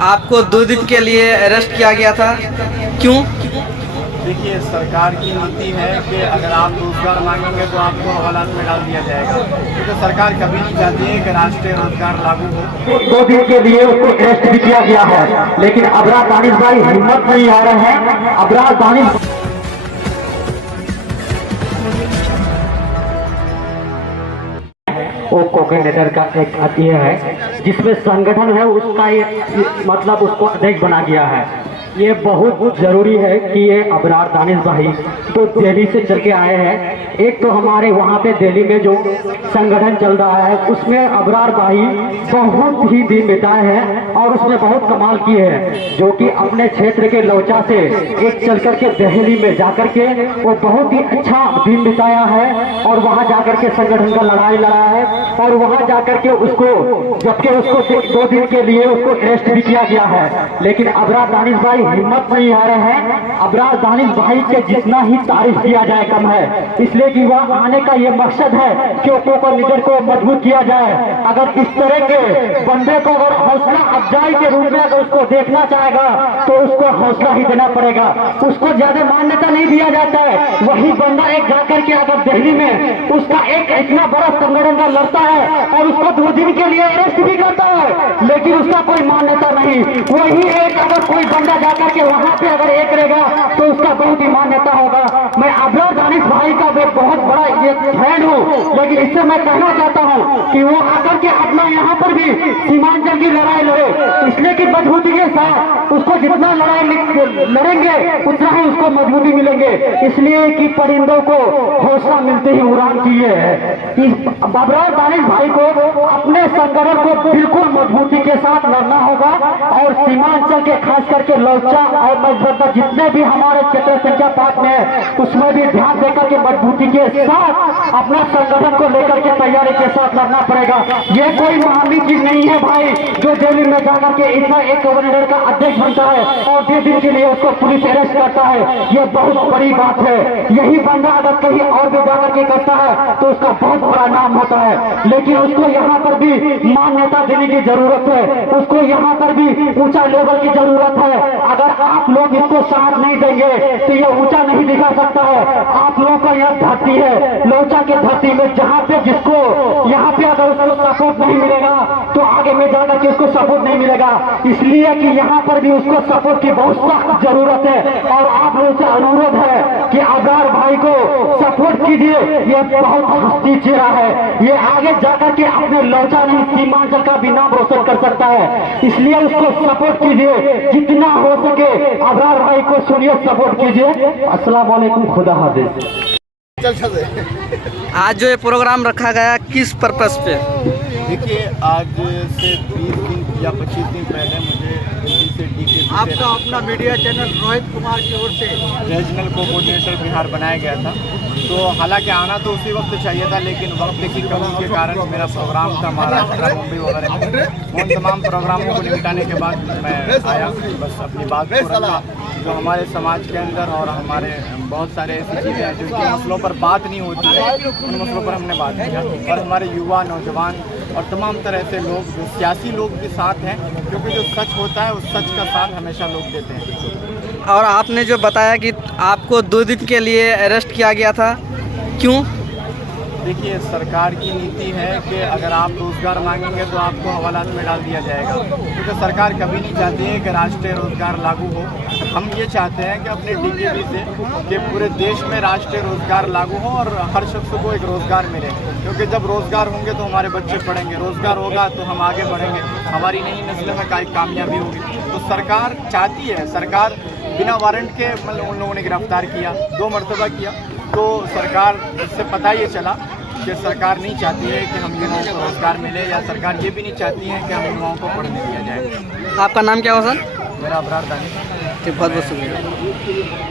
आपको 2 दिन के लिए अरेस्ट किया गया था, क्यों? देखिए, सरकार की नीति है कि अगर आप रोजगार मांगेंगे तो आपको हवालात में डाल दिया जाएगा, क्योंकि सरकार कभी नहीं चाहती है कि राष्ट्रीय रोजगार लागू हो। 2 दिन के लिए उसको अरेस्ट भी किया गया है, लेकिन अबरार दानिश भाई हिम्मत नहीं आ रहे हैं। अबरार दानिश वो कोऑर्डिनेटर का एक ये है जिसमें संगठन है उसका ये मतलब उसको अध्यक्ष बना गया है। ये बहुत जरूरी है कि ये अबरार दानिश भाई तो दिल्ली से चल के आए हैं। एक तो हमारे वहाँ पे दिल्ली में जो संगठन चल रहा है उसमें अबरार भाई बहुत ही दिन बिताए हैं और उसमें बहुत कमाल किए हैं, जो कि अपने क्षेत्र के लौचा से एक चल करके दिल्ली में जाकर के वो बहुत ही अच्छा दिन बिताया है और वहाँ जाकर के संगठन का लड़ाई लड़ा है और वहाँ जाकर के उसको जबकि उसको 2 दिन के लिए उसको अरेस्ट भी किया गया है। लेकिन अबरार दानिश भाई हिम्मत नहीं आ रहे हैं। अबरार दानिश भाई के जितना ही तारीफ किया जाए कम है, इसलिए कि वह आने का ये मकसद है कि ओपोपर लीडर को मजबूत किया जाए। अगर इस तरह के बंदे को अगर हौसला अफजाई के रूप में अगर उसको देखना चाहेगा तो उसको हौसला ही देना पड़ेगा, उसको ज्यादा मान्यता नहीं दिया जाता है। वही बंदा एक जाकर के अगर दिल्ली में उसका एक इतना बड़ा संगठन का लड़ता है और उसको 2 दिन के लिए अरेस्ट भी करता है, लेकिन उसका कोई मान्यता नहीं। वही एक अगर कोई बंदा जाकर के वहां पे अगर एक रहेगा तो उसका बहुत ही मान्यता होगा। मैं अबरार दानिश भाई का बहुत बड़ा ये फैन हूँ, लेकिन इससे मैं कहना चाहता हूँ कि वो आकर के अपना यहाँ पर भी सीमांचल की लड़ाई लड़े, इसलिए कि मजबूती के साथ उसको जितना लड़ाई लड़ेंगे उतना ही उसको मजबूती मिलेंगे। इसलिए कि परिंदों को हौसला मिलते ही उड़ान किए है। अबरार दानिश भाई को अपने संगठन को बिल्कुल मजबूती के साथ लड़ना होगा और सीमांचल के खास करके लौचा और मजबूत जितने भी हमारे क्षेत्र संख्या 5 में है उसमें भी ध्यान देकर के मजबूती के साथ अपना संगठन को लेकर के तैयारी के साथ लड़ना पड़ेगा। ये कोई मामूली चीज नहीं है भाई, जो दिल्ली में जाकर के इतना एक गवर्नर का अध्यक्ष बनता है और 2 दिन के लिए उसको पुलिस अरेस्ट करता है, ये बहुत बड़ी बात है। यही बंदा अगर कहीं और भी जाकर के करता है तो उसका बहुत बड़ा नाम होता है, लेकिन उसको यहाँ पर भी मान्यता देने की जरूरत है, उसको यहाँ पर भी ऊंचा लेवल की जरूरत है। अगर आप लोग इसको साथ नहीं देंगे तो ये ऊंचा नहीं दिखा सकता है। आप लोगों का यह धरती है, लौचा की धरती में, जहाँ पे जिसको यहाँ पे अगर उसको सपोर्ट नहीं मिलेगा तो आगे में जाकर के उसको सपोर्ट नहीं मिलेगा। इसलिए कि यहाँ पर भी उसको सपोर्ट की बहुत सख्त जरूरत है और आप लोगों से अनुरोध है कि अबरार भाई को सपोर्ट कीजिए। ये बहुत हस्ती चेहरा है, ये आगे जाकर के अपने लौचा नहीं सीमांचल का भी नाम रोशन कर सकता है, इसलिए उसको सपोर्ट कीजिए जितना हो सके। अबरार भाई को सुनिए, सपोर्ट कीजिए। अस्सलाम वालेकुम, खुदा हाफिज। आज जो ये प्रोग्राम रखा गया किस पर्पस पे? देखिए, आज से 20 दिन या 25 दिन पहले मुझे दिल्ली से डीके आपका अपना मीडिया चैनल रोहित कुमार की ओर से रीजनल कोऑर्डिनेटर बिहार बनाया गया था। तो हालांकि आना तो उसी वक्त चाहिए था, लेकिन वक्त की कमी के कारण मेरा प्रोग्राम था महाराष्ट्र, मुंबई वगैरह में। उन तमाम प्रोग्रामों को निपटाने के बाद मैं आया, बस अपनी बात को रखा। जो हमारे समाज के अंदर और हमारे बहुत सारे ऐसी चीज़ें हैं जो कि मसलों पर बात नहीं होती है, उन मसलों पर हमने बात किया। और हमारे युवा, नौजवान और तमाम तरह से लोग, जो सियासी लोग भी साथ हैं, क्योंकि जो सच होता है उस सच का साथ हमेशा लोग देते हैं। और आपने जो बताया कि आपको 2 दिन के लिए अरेस्ट किया गया था, क्यों? देखिए, सरकार की नीति है कि अगर आप रोज़गार मांगेंगे तो आपको हवालात में डाल दिया जाएगा, क्योंकि सरकार कभी नहीं चाहती है कि राष्ट्रीय रोज़गार लागू हो। हम ये चाहते हैं कि अपने डीकेबी से कि पूरे देश में राष्ट्रीय रोज़गार लागू हो और हर शख्स को एक रोज़गार मिले, क्योंकि जब रोज़गार होंगे तो हमारे बच्चे पढ़ेंगे, रोज़गार होगा तो हम आगे बढ़ेंगे, हमारी नई नस्ल में कई कामयाबी होगी। तो सरकार चाहती है, सरकार बिना वारंट के मतलब उन लोगों ने गिरफ्तार किया, 2 मरतबा किया। तो सरकार, इससे पता ये चला कि सरकार नहीं चाहती है कि हम युवाओं को रोज़गार मिले, या सरकार ये भी नहीं चाहती है कि हम युवाओं को पढ़ने दिया जाए। आपका नाम क्या हुआ सर? मेरा अबरार दानिश। बहुत बहुत शुक्रिया।